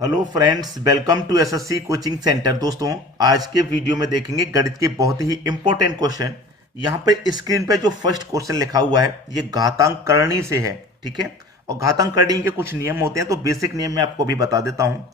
Hello friends, welcome to SSC coaching centre. दोस्तों, आज के वीडियो में देखेंगे गणित के बहुत ही इंपॉर्टेंट क्वेश्चन। यहाँ पे स्क्रीन पे जो फर्स्ट क्वेश्चन लिखा हुआ है ये घातांक करणी से है, ठीक है। और घातांक करणी के कुछ नियम होते हैं, तो बेसिक नियम मैं आपको भी बता देता हूँ।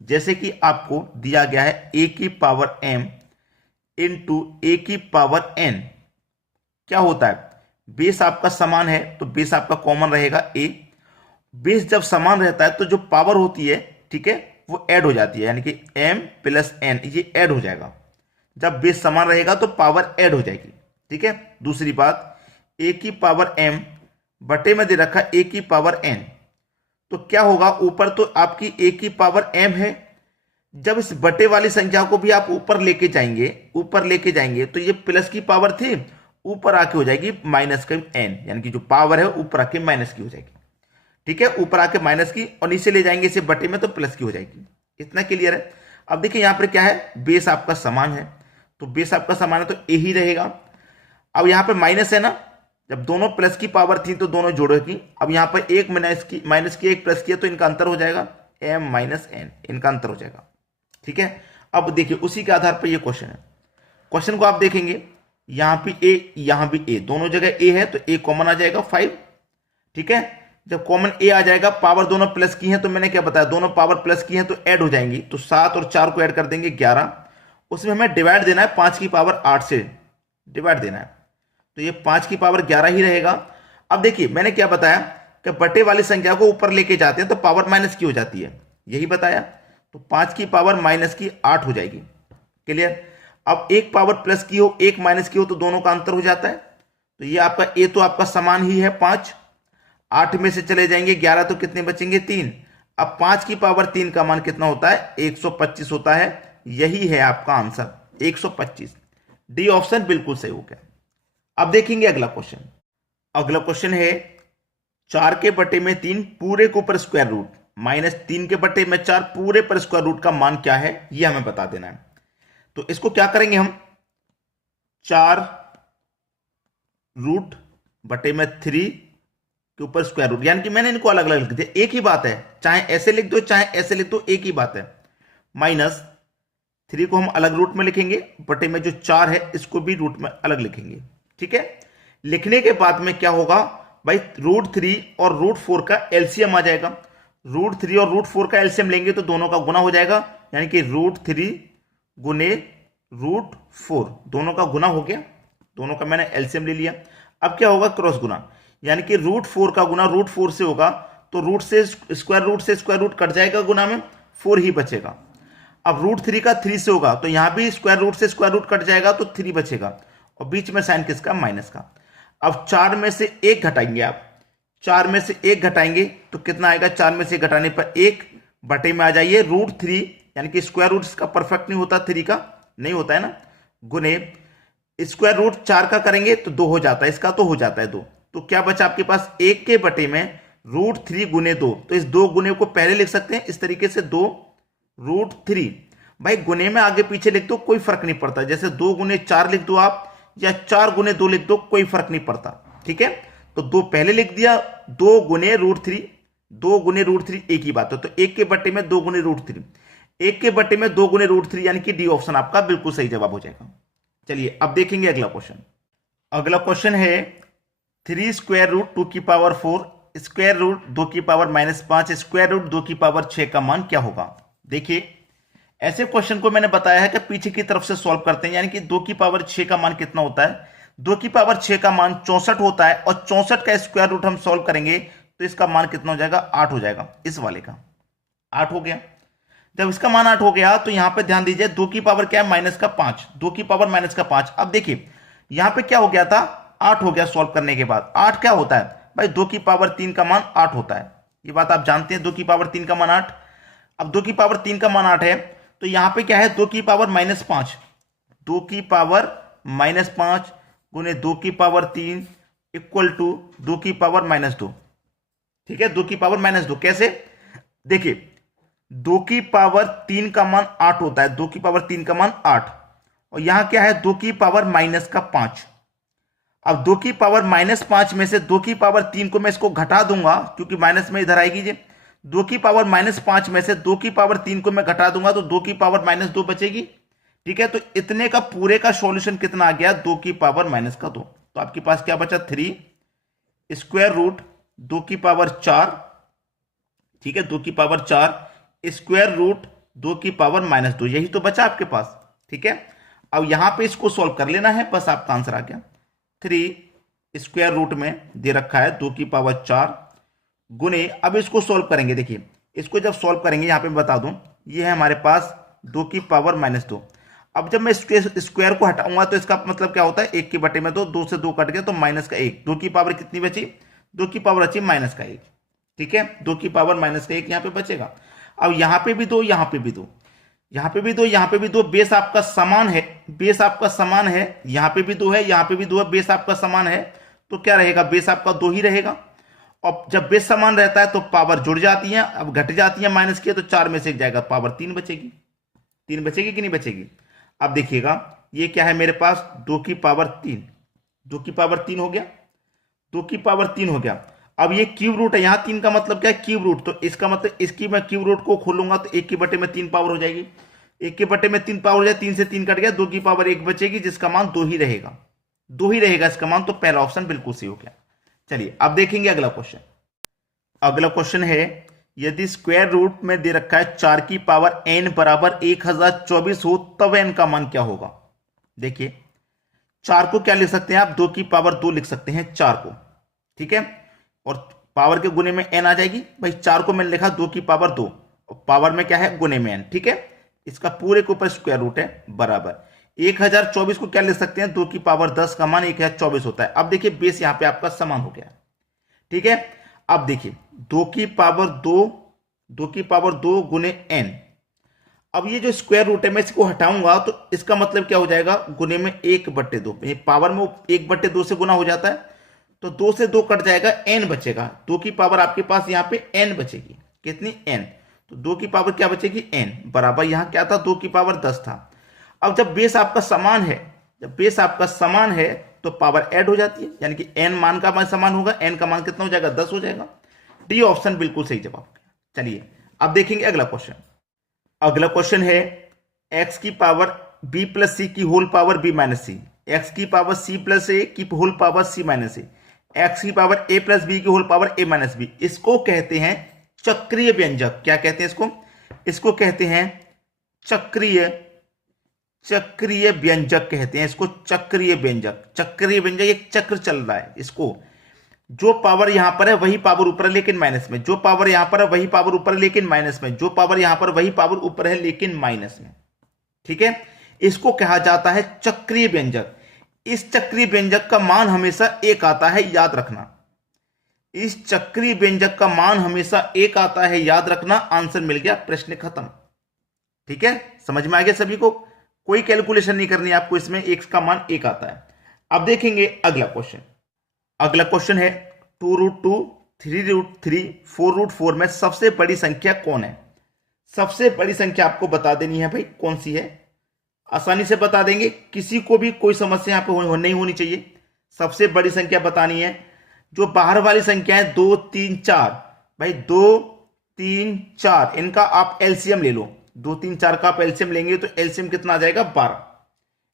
जैसे कि आपको दिया गया है ए की पावर एम इंटू ए की पावर एन। क्या होता है, बेस आपका समान है तो बेस आपका कॉमन रहेगा ए। बेस जब समान रहता है तो जो पावर होती है, ठीक है, वो ऐड हो जाती है, यानी कि m प्लस एन ये ऐड हो जाएगा। जब बेस समान रहेगा तो पावर ऐड हो जाएगी, ठीक है। दूसरी बात, a की पावर m बटे में दे रखा a की पावर n, तो क्या होगा, ऊपर तो आपकी a की पावर m है। जब इस बटे वाली संख्या को भी आप ऊपर लेके जाएंगे तो ये प्लस की पावर थी, ऊपर आके हो जाएगी माइनस का n, यानी कि जो पावर है ऊपर आके माइनस की हो जाएगी, ठीक है। ऊपर आके माइनस की और नीचे ले जाएंगे इसे बटे में तो प्लस की हो जाएगी। इतना क्लियर है। अब देखिए यहाँ पर क्या है, बेस आपका समान है, तो बेस आपका समान है तो ए ही रहेगा। अब यहाँ पे माइनस है ना, जब दोनों प्लस की पावर थी तो दोनों जोड़ेगी। अब यहाँ पर एक माइनस की एक प्लस की है तो इनका अंतर हो जाएगा m माइनस एन, इनका अंतर हो जाएगा, ठीक है। अब देखिए उसी के आधार पर ये क्वेश्चन है। क्वेश्चन को आप देखेंगे, यहाँ पे ए यहाँ भी ए, दोनों जगह ए है तो ए कॉमन आ जाएगा 5, ठीक है। जब कॉमन ए आ जाएगा, पावर दोनों प्लस की हैं तो मैंने क्या बताया, दोनों पावर प्लस की हैं तो ऐड हो जाएंगी, तो 7 और 4 को ऐड कर देंगे 11। उसमें हमें डिवाइड देना है 5 की पावर 8 से डिवाइड देना है, तो ये 5 की पावर 11 ही रहेगा। अब देखिए मैंने क्या बताया कि बटे वाली संख्या को ऊपर लेके जाते हैं तो पावर माइनस की हो जाती है, यही बताया। तो 5 की पावर माइनस की 8 हो जाएगी, क्लियर। अब एक पावर प्लस की हो एक माइनस की हो तो दोनों का अंतर हो जाता है, तो ये आपका ए तो आपका समान ही है 5, 8 में से चले जाएंगे 11 तो कितने बचेंगे 3। अब 5 की पावर 3 का मान कितना होता है, 125 होता है। यही है आपका आंसर 125। डी ऑप्शन बिल्कुल सही हो गया। अब देखेंगे अगला क्वेश्चन। अगला क्वेश्चन है 4 के बटे में 3 पूरे के ऊपर स्क्वायर रूट माइनस 3 के बटे में 4 पूरे पर स्क्वायर रूट का मान क्या है, यह हमें बता देना है। तो इसको क्या करेंगे हम, 4 रूट बटे में 3 के ऊपर स्क्वायर रूट, यानी कि मैंने इनको अलग अलग लिख दिया, एक ही बात है, चाहे ऐसे लिख दो चाहे ऐसे लिख दो, एक ही बात है। माइनस 3 को हम अलग रूट में लिखेंगे, बटे में जो 4 है इसको भी रूट में अलग लिखेंगे, ठीक है। लिखने के बाद में क्या होगा भाई, √3 और √4 का एलसीएम आ जाएगा। √3 और √4 का एलसीएम लेंगे तो दोनों का गुना हो जाएगा, यानी कि √3 गुने √4, दोनों का गुना हो गया, दोनों का मैंने एलसीएम ले लिया। अब क्या होगा, क्रॉस गुना, यानी कि √4 का गुना √4 से होगा तो रूट से स्क्वायर रूट कट जाएगा, गुना में 4 ही बचेगा। अब √3 का 3 से होगा तो यहां भी स्क्वायर रूट से स्क्वायर रूट कट जाएगा तो 3 बचेगा, और बीच में साइन किसका, माइनस का। अब 4 में से 1 घटाएंगे आप, 4 में से 1 घटाएंगे तो कितना आएगा, 4 में से घटाने पर 1 बटे में आ जाइए √3, यानी कि स्क्वायर रूट इसका परफेक्ट नहीं होता, 3 का नहीं होता है ना, गुने स्क्वायर रूट 4 का करेंगे तो 2 हो जाता है, इसका तो हो जाता है 2। तो क्या बचा आपके पास, 1 के बटे में √3 गुने 2, तो इस 2 गुने को पहले लिख सकते हैं इस तरीके से, 2 √3। भाई गुने में आगे पीछे लिख दो कोई फर्क नहीं पड़ता, जैसे 2 गुने 4 लिख दो आप या 4 गुने 2 लिख दो, कोई फर्क नहीं पड़ता, ठीक है। तो 2 पहले लिख दिया, 2 गुने √3, 2 गुने √3 एक ही बात है, तो 1 के बटे में 2 गुने √3, 1 के बटे में 2 गुने √3, यानी कि डी ऑप्शन आपका बिल्कुल सही जवाब हो जाएगा। चलिए अब देखेंगे अगला क्वेश्चन। अगला क्वेश्चन है 3 स्क्वायर रूट 2 की पावर 4 स्क्वायर रूट 2 की पावर -5 स्क्वायर रूट 2 की पावर 6 का मान क्या होगा। देखिए ऐसे क्वेश्चन को मैंने बताया है कि पीछे की तरफ से सॉल्व करते हैं, यानी कि 2 की पावर 6 का मान कितना होता है, 2 की पावर 6 का मान 64 होता है, और 64 का स्क्वायर रूट हम सॉल्व करेंगे तो इसका मान कितना हो जाएगा, 8 हो जाएगा, इस वाले का 8 हो गया। जब इसका मान 8 हो गया तो यहां पे ध्यान दीजिए, 2 की पावर क्या है, -5, 2 की पावर -5। अब देखिए यहां पे क्या हो गया था, 8 हो गया सॉल्व करने के बाद। 8 क्या होता है भाई, 2 की पावर 3 का मान 8 होता है, ये बात आप जानते हैं, 2 की पावर 3 का मान 8। अब 2 की पावर 3 का मान 8 है तो यहां पे क्या है, 2 की पावर -5, 2 की पावर -5 गुने 2 की पावर 3 इक्वल टू 2 की पावर -2, ठीक है। 2 की पावर -2 कैसे, देखिए 2 की पावर 3 का मान 8 होता है, 2 की पावर 3 का मान 8, और यहां क्या है, 2 की पावर -5। अब 2 की पावर -5 में से 2 की पावर 3 को मैं इसको घटा दूंगा, क्योंकि माइनस में इधर आएगी जी, 2 की पावर -5 में से 2 की पावर 3 को मैं घटा दूंगा तो 2 की पावर -2 बचेगी। ठीक है, तो इतने का पूरे का सॉल्यूशन कितना आ गया, 2 की पावर -2। तो आपके पास क्या बचा, 3 स्क्वायर रूट 2 की पावर 4। ठीक है, 2 की पावर 4 स्क्वायर रूट 2 की पावर -2, यही तो बचा आपके पास। ठीक है, अब यहां पे इसको सॉल्व कर लेना है, बस आपका आंसर आ गया। 3 स्क्वायर रूट में दे रखा है 2 की पावर 4 गुने, अब इसको सॉल्व करेंगे। देखिए इसको जब सॉल्व करेंगे, यहां पे मैं बता दूं, ये है हमारे पास 2 की पावर -2। अब जब मैं स्क्वायर को हटाऊंगा तो इसका मतलब क्या होता है, 1 की बटे में 2 से 2 कट गया तो -1। 2 की पावर कितनी बची, 2 की पावर बची -1। ठीक है, 2 की पावर -1 यहां पे बचेगा। अब यहां पे भी 2, यहां पे भी 2, यहां पे भी 2, यहां पे भी 2, बेस आपका समान है, बेस आपका समान है, यहां पे भी 2 है, यहां पे भी 2 है, बेस आपका समान है, तो क्या रहेगा, बेस आपका 2 ही रहेगा। और जब बेस समान रहता है तो पावर जुड़ जाती है, अब घट जाती है माइनस की, तो 4 में से एक जाएगा, पावर 3 बचेगी। 3 बचेगी कि नहीं बचेगी। अब देखिएगा ये क्या है मेरे पास, 2 की पावर 3, 2 की पावर 3 हो गया, 2 की पावर 3 हो गया। अब ये क्यूब रूट है, यहां 3 का मतलब क्या है, क्यूब रूट, तो इसका मतलब इसकी मैं क्यूब रूट को खोलूंगा तो 1 की बटे में 3 पावर हो जाएगी, 1 के बटे में 3 पावर हो जाए, 3 से 3 कट गया, 2 की पावर 1 बचेगी, जिसका मान 2 ही रहेगा, 2 ही रहेगा इसका मान। तो पहला ऑप्शन बिल्कुल सही हो गया। चलिए अब देखेंगे अगला क्वेश्चन। अगला क्वेश्चन है, यदि स्क्वायर रूट में दे रखा है 4 की पावर n बराबर 1024 हो, तब n का मान क्या होगा। देखिए 4 को क्या लिख सकते हैं आप, 2 की पावर 2 लिख सकते हैं 4 को। ठीक है, और पावर के गुने में n आ जाएगी, भाई 4 को मैंने लिखा 2 की पावर 2, और पावर में क्या है, गुने में n। ठीक है, इसका पूरे के ऊपर स्क्वायर रूट है, बराबर 1024 को क्या लिख सकते हैं, 2 की पावर 10 का मान 1024 होता है। अब देखिए बेस यहां पे आपका समान हो गया। ठीक है, अब देखिए 2 की पावर 2, 2 की पावर 2 गुने n। अब ये जो स्क्वायर रूट है मैं इसको हटाऊंगा तो इसका मतलब क्या हो जाएगा, गुने में 1/2, ये पावर में 1/2 से गुना हो जाता है, तो 2 से 2 कट जाएगा, n बचेगा। 2 की पावर आपके पास यहाँ पे n बचेगी, कितनी, n। तो 2 की पावर क्या बचेगी, n, बराबर यहाँ क्या था, 2 की पावर 10 था। अब जब बेस आपका समान है, जब बेस आपका समान है तो पावर ऐड हो जाती है, यानी कि n मान का मान समान होगा, n का मान कितना हो जाएगा, 10 हो जाएगा। डी ऑप्शन बिल्कुल सही जवाब। चलिए अब देखेंगे अगला क्वेश्चन। अगला क्वेश्चन है, x की पावर b प्लस सी की whole power b minus c, x की पावर c प्लस ए की whole power c minus a, x की पावर a प्लस बी की whole power a minus b, इसको कहते हैं चक्रीय व्यंजक। क्या कहते हैं इसको, इसको कहते हैं चक्रीय, चक्रीय व्यंजक कहते हैं इसको, चक्रीय व्यंजक। चक्रीय व्यंजक, एक चक्र चल रहा है, इसको जो पावर यहां पर है वही पावर ऊपर है लेकिन माइनस में, जो पावर यहां पर है वही पावर ऊपर है लेकिन माइनस में, जो पावर यहां पर वही पावर ऊपर है लेकिन माइनस में। ठीक है, इसको कहा जाता है चक्रीय व्यंजक। इस चक्रीय व्यंजक का मान हमेशा 1 आता है, याद रखना। इस चक्रीय व्यंजक का मान हमेशा 1 आता है, याद रखना। आंसर मिल गया, प्रश्न खत्म। ठीक है, समझ में आ गया सभी को, कोई कैलकुलेशन नहीं करनी आपको इसमें, x का मान 1 आता है। अब देखेंगे अगला क्वेश्चन। अगला क्वेश्चन है 2√2, 3√3, 4√4 में सबसे बड़ी संख्या कौन है। सबसे बड़ी संख्या आपको बता देनी है भाई, कौन सी है, आसानी से बता देंगे, किसी को भी कोई समस्या यहां पे नहीं होनी चाहिए। सबसे बड़ी संख्या बतानी है, जो बाहर वाली संख्या है 2, 3, 4, भाई 2, 3, 4, इनका आप एलसीएम ले लो। 2, 3, 4 का आप एलसीएम लेंगे तो एलसीएम कितना आ जाएगा, 12।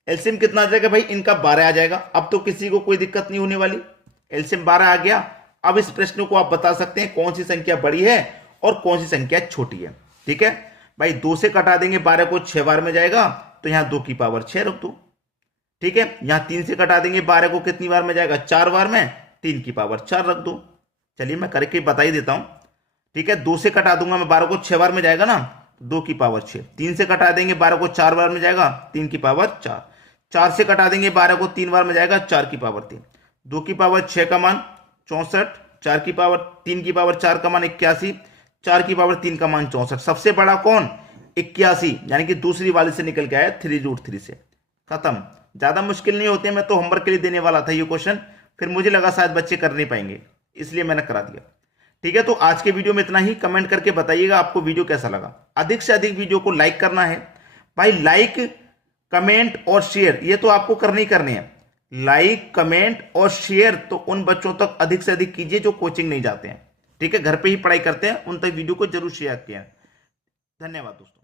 एलसीएम कितना आ जाएगा भाई, इनका 12 आ जाएगा। अब तो किसी को कोई दिक्कत नहीं होने वाली, एलसीएम 12 आ गया। अब इस प्रश्न को आप बता सकते हैं कौन सी संख्या बड़ी है और कौन सी संख्या छोटी है। ठीक है भाई, 2 से कटा देंगे 12 को, 6 बार में जाएगा, तो यहां 2 की पावर 6 रख दो। ठीक है, यहां 3 से कटा देंगे 12 को, कितनी बार में जाएगा, 4 बार में, 3 की पावर 4 रख दो। चलिए मैं करके बता ही देता हूं। ठीक है, 2 से कटा दूंगा मैं 12 को, 6 बार में जाएगा ना, 2 की पावर 6। 3 से कटा देंगे 12 को, 4 बार में जाएगा, 3 की पावर 4। 4 से कटा देंगे 12 को, 3 बार में जाएगा, 4 की पावर 3। 2 की पावर 6 का मान 64, 4 की पावर 3 की पावर 4 का मान 81, 4 की पावर 3 का मान 64। सबसे बड़ा कौन, 81, यानी कि दूसरी वाली से निकल के आया 3√3 से। खत्म, ज्यादा मुश्किल नहीं होते, मैं तो होमवर्क के लिए देने वाला था ये क्वेश्चन, फिर मुझे लगा शायद बच्चे कर नहीं पाएंगे, इसलिए मैंने करा दिया। ठीक है, तो आज के वीडियो में इतना ही। कमेंट करके बताइएगा आपको वीडियो कैसा लगा। अधिक से अधिक वीडियो को लाइक करना है भाई, लाइक, कमेंट और शेयर, ये तो आपको करने ही करने हैं। लाइक, कमेंट और शेयर तो उन बच्चों तक अधिक से अधिक कीजिए जो कोचिंग नहीं जाते हैं। ठीक है, घर पे ही पढ़ाई करते हैं, उन तक वीडियो को जरूर शेयर किया। धन्यवाद दोस्तों।